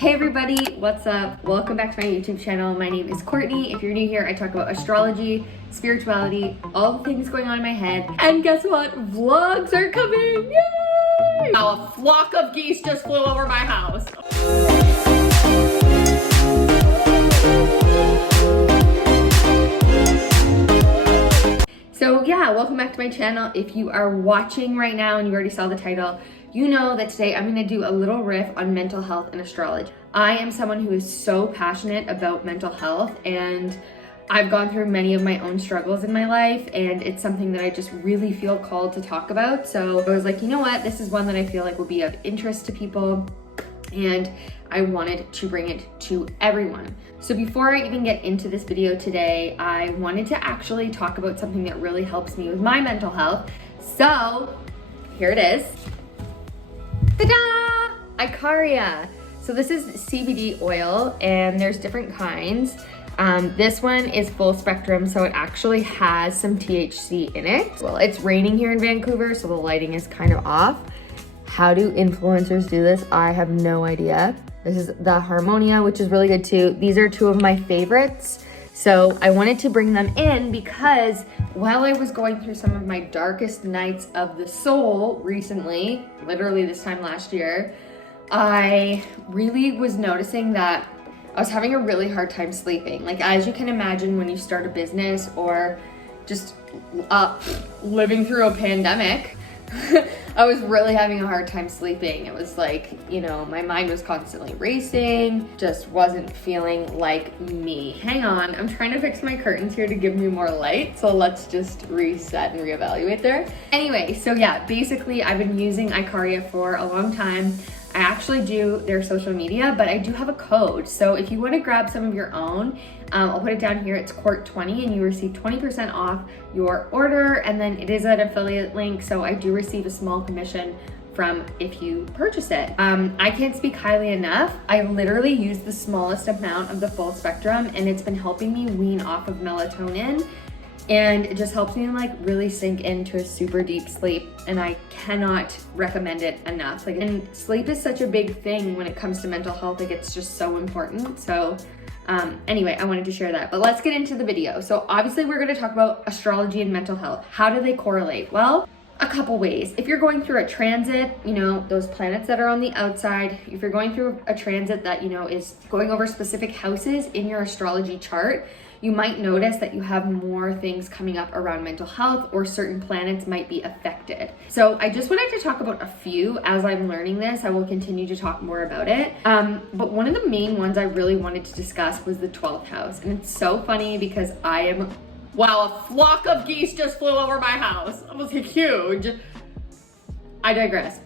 Hey everybody, what's up? Welcome back to my YouTube channel. My name is Courtney. If you're new here, I talk about astrology, spirituality, all the things going on in my head. And guess what? Vlogs are coming! Yay! Now a flock of geese just flew over my house. So yeah, welcome back to my channel. If you are watching right now and you already saw the title, you know that today I'm gonna do a little riff on mental health and astrology. I am someone who is so passionate about mental health, and I've gone through many of my own struggles in my life, and it's something that I just really feel called to talk about. So I was like, you know what? This is one that I feel like will be of interest to people, and I wanted to bring it to everyone. So before I even get into this video today, I wanted to actually talk about something that really helps me with my mental health. So here it is. Ta-da! ICERA. So this is CBD oil, and there's different kinds. This one is full spectrum, so it actually has some THC in it. Well, it's raining here in Vancouver, so the lighting is kind of off. How do influencers do this? I have no idea. This is the Harmonia, which is really good too. These are two of my favorites. So I wanted to bring them in because while I was going through some of my darkest nights of the soul recently, literally this time last year, I really was noticing that I was having a really hard time sleeping. Like, as you can imagine, when you start a business or just living through a pandemic, I was really having a hard time sleeping. It was like, you know, my mind was constantly racing, just wasn't feeling like me. Hang on, I'm trying to fix my curtains here to give me more light, so let's just reset and reevaluate there. Anyway, so yeah, basically I've been using ICERA for a long time. I actually do their social media, but I do have a code. So if you want to grab some of your own, I'll put it down here. It's COURT20, and you receive 20% off your order. And then it is an affiliate link, so I do receive a small commission from if you purchase it. I can't speak highly enough. I literally use the smallest amount of the full spectrum, and it's been helping me wean off of melatonin. And it just helps me like really sink into a super deep sleep, and I cannot recommend it enough. Like, and sleep is such a big thing when it comes to mental health. Like, it's just so important. So anyway, I wanted to share that, but let's get into the video. So obviously we're going to talk about astrology and mental health. How do they correlate? Well, a couple ways. If you're going through a transit, you know, those planets that are on the outside, if you're going through a transit that, you know, is going over specific houses in your astrology chart, you might notice that you have more things coming up around mental health, or certain planets might be affected. So I just wanted to talk about a few. As I'm learning this, I will continue to talk more about it. But one of the main ones I really wanted to discuss was the 12th house. And it's so funny because wow, a flock of geese just flew over my house. It was huge. I digress.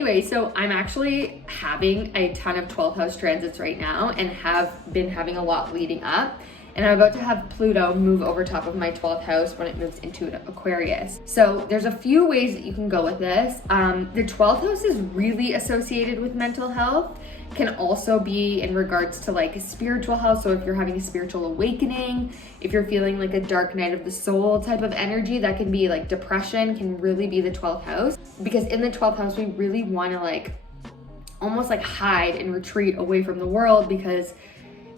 Anyway, so I'm actually having a ton of 12th house transits right now, and have been having a lot leading up. And I'm about to have Pluto move over top of my 12th house when it moves into Aquarius. So there's a few ways that you can go with this. The 12th house is really associated with mental health. Can also be in regards to like a spiritual health. So if you're having a spiritual awakening, if you're feeling like a dark night of the soul type of energy, that can be like depression, can really be the 12th house. Because in the 12th house, we really want to like almost like hide and retreat away from the world, because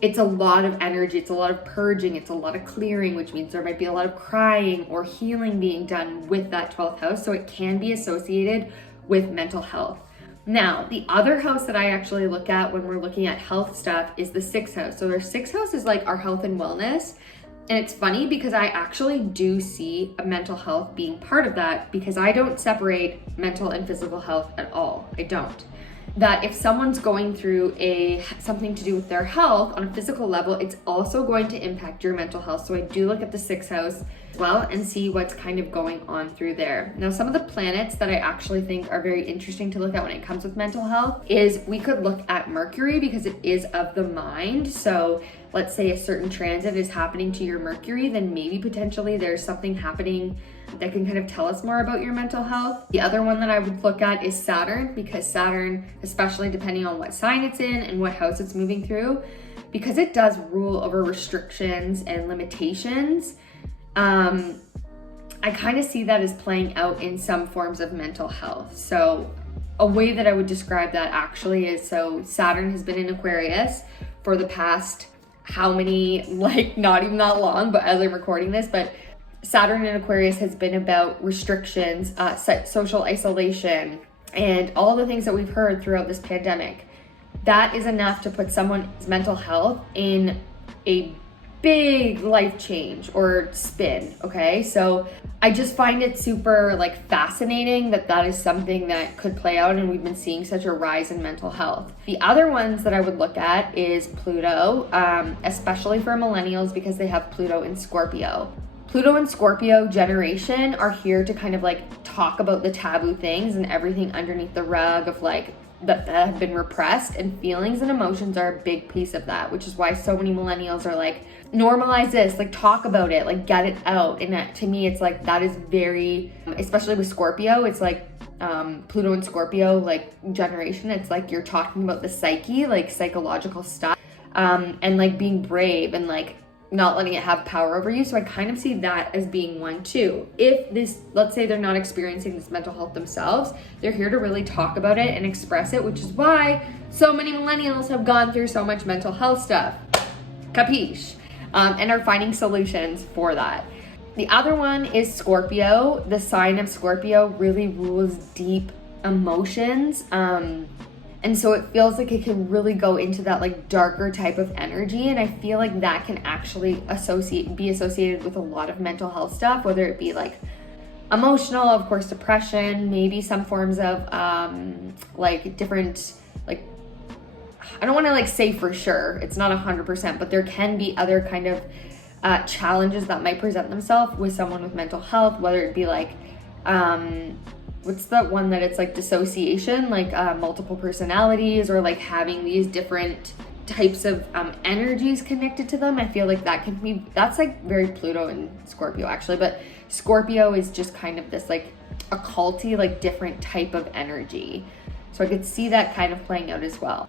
it's a lot of energy, it's a lot of purging, it's a lot of clearing, which means there might be a lot of crying or healing being done with that 12th house. So it can be associated with mental health. Now, the other house that I actually look at when we're looking at health stuff is the 6th house. So their 6th house is like our health and wellness. And it's funny because I actually do see a mental health being part of that, because I don't separate mental and physical health at all. I don't. That if someone's going through something to do with their health on a physical level, it's also going to impact your mental health. So I do look at the 6th house as well and see what's kind of going on through there. Now, some of the planets that I actually think are very interesting to look at when it comes with mental health is we could look at Mercury, because it is of the mind. So let's say a certain transit is happening to your Mercury, then maybe potentially there's something happening that can kind of tell us more about your mental health. The other one that I would look at is Saturn, because Saturn, especially depending on what sign it's in and what house it's moving through, because it does rule over restrictions and limitations, I kind of see that as playing out in some forms of mental health. So a way that I would describe that actually is, so Saturn has been in Aquarius for the past how many, like not even that long, but as I'm recording this, but Saturn in Aquarius has been about restrictions, social isolation, and all the things that we've heard throughout this pandemic. That is enough to put someone's mental health in a big life change or spin, okay? So I just find it super like fascinating that is something that could play out, and we've been seeing such a rise in mental health. The other ones that I would look at is Pluto, especially for millennials because they have Pluto in Scorpio. Pluto and Scorpio generation are here to kind of like talk about the taboo things and everything underneath the rug of like that have been repressed, and feelings and emotions are a big piece of that, which is why so many millennials are like, normalize this, like talk about it, like get it out. And that, to me, it's like that is very, especially with Scorpio, it's like Pluto and Scorpio like generation, it's like you're talking about the psyche, like psychological stuff, and like being brave and like not letting it have power over you. So I kind of see that as being one too. If this, let's say they're not experiencing this mental health themselves, they're here to really talk about it and express it, which is why so many millennials have gone through so much mental health stuff. Capiche? And are finding solutions for that. The other one is Scorpio. The sign of Scorpio really rules deep emotions. And so it feels like it can really go into that like darker type of energy. And I feel like that can actually be associated with a lot of mental health stuff, whether it be like emotional, of course, depression, maybe some forms of like different, like, I don't want to like say for sure, it's not 100%, but there can be other kind of challenges that might present themselves with someone with mental health, whether it be like, what's that one that it's like dissociation, like multiple personalities, or like having these different types of energies connected to them. I feel like that can be, that's like very Pluto and Scorpio actually, but Scorpio is just kind of this like occulty, like different type of energy. So I could see that kind of playing out as well.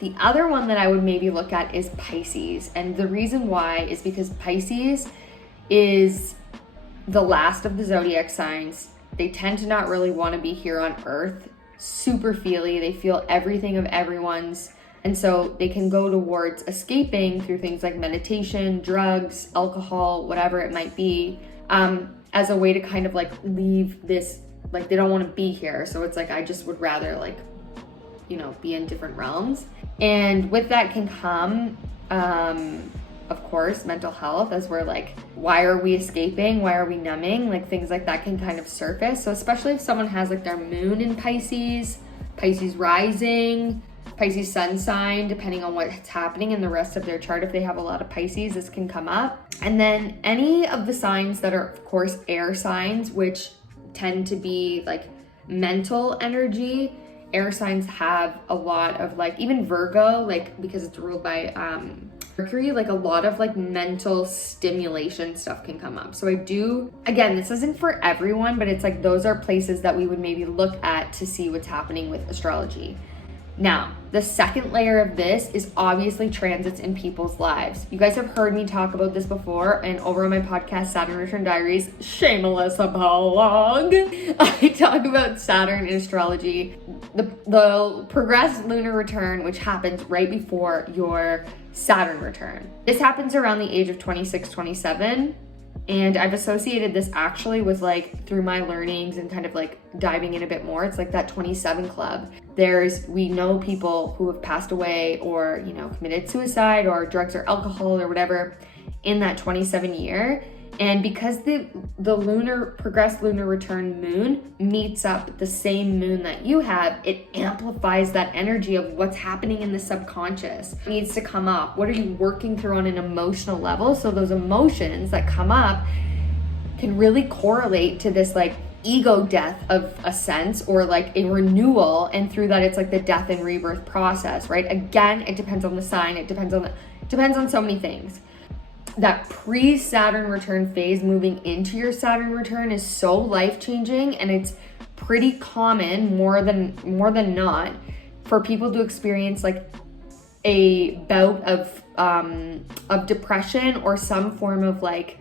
The other one that I would maybe look at is Pisces. And the reason why is because Pisces is the last of the zodiac signs. They tend to not really want to be here on Earth. Super feely. They feel everything of everyone's. And so they can go towards escaping through things like meditation, drugs, alcohol, whatever it might be, as a way to kind of like leave this, like they don't want to be here. So it's like, I just would rather like, you know, be in different realms. And with that can come, of course, mental health, as we're like, why are we escaping? Why are we numbing? Like things like that can kind of surface. So especially if someone has like their moon in Pisces, Pisces rising, Pisces sun sign, depending on what's happening in the rest of their chart. If they have a lot of Pisces, this can come up. And then any of the signs that are, of course, air signs, which tend to be like mental energy. Air signs have a lot of like, even Virgo, like because it's ruled by Mercury, like a lot of like mental stimulation stuff can come up. So I do, again, this isn't for everyone, but it's like those are places that we would maybe look at to see what's happening with astrology. Now, the second layer of this is obviously transits in people's lives. You guys have heard me talk about this before, and over on my podcast, Saturn Return Diaries, shameless plug, I talk about Saturn in astrology, the progressed lunar return, which happens right before your Saturn return. This happens around the age of 26, 27. And I've associated this actually with like through my learnings and kind of like diving in a bit more. It's like that 27 club. We know people who have passed away or, you know, committed suicide or drugs or alcohol or whatever in that 27 year. And because the progressed lunar return moon meets up the same moon that you have, it amplifies that energy of what's happening in the subconscious. It needs to come up. What are you working through on an emotional level? So those emotions that come up can really correlate to this like ego death of a sense, or like a renewal. And through that, it's like the death and rebirth process, right? Again, it depends on the sign. It depends on so many things. That pre-Saturn return phase moving into your Saturn return is so life-changing, and it's pretty common, more than not, for people to experience like a bout of depression or some form of like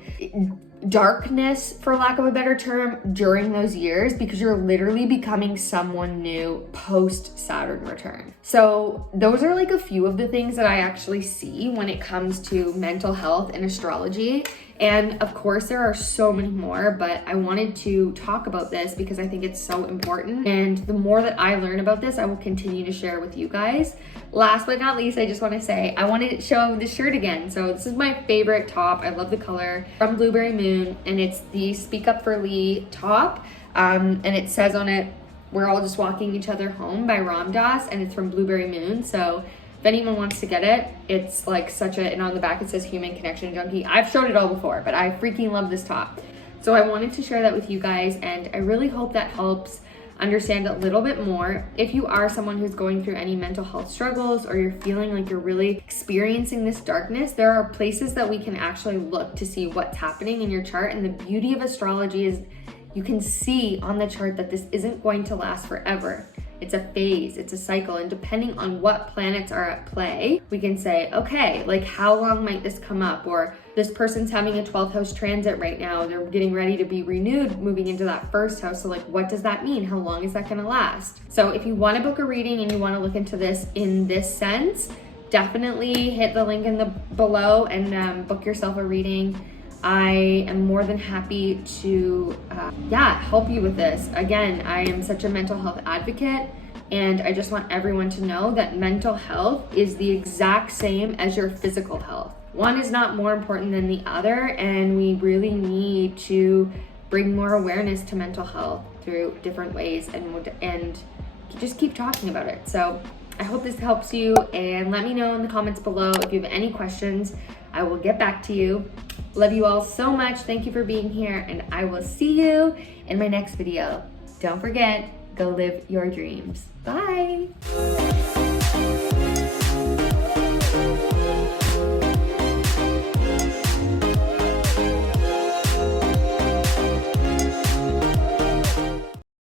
darkness, for lack of a better term, during those years, because you're literally becoming someone new post Saturn return. So those are like a few of the things that I actually see when it comes to mental health and astrology. And of course, there are so many more, but I wanted to talk about this because I think it's so important. And the more that I learn about this, I will continue to share with you guys. Last but not least, I just want to say, I want to show this shirt again. So this is my favorite top. I love the color, from Blueberry Moon, and it's the Speak Up for Lee top. And it says on it, "We're all just walking each other home" by Ram Dass, and it's from Blueberry Moon. So if anyone wants to get it, it's like such a, and on the back it says Human Connection Junkie. I've showed it all before, but I freaking love this top. So I wanted to share that with you guys, and I really hope that helps understand a little bit more. If you are someone who's going through any mental health struggles, or you're feeling like you're really experiencing this darkness, there are places that we can actually look to see what's happening in your chart. And the beauty of astrology is you can see on the chart that this isn't going to last forever. It's a phase, it's a cycle, and depending on what planets are at play, we can say, okay, like how long might this come up? Or this person's having a 12th house transit right now, they're getting ready to be renewed, moving into that first house. So like, what does that mean? How long is that gonna last? So if you wanna book a reading and you wanna look into this in this sense, definitely hit the link in the below and book yourself a reading. I am more than happy to help you with this. Again, I am such a mental health advocate, and I just want everyone to know that mental health is the exact same as your physical health. One is not more important than the other, and we really need to bring more awareness to mental health through different ways and just keep talking about it. So I hope this helps you, and let me know in the comments below if you have any questions. I will get back to you. Love you all so much. Thank you for being here, and I will see you in my next video. Don't forget, go live your dreams. Bye.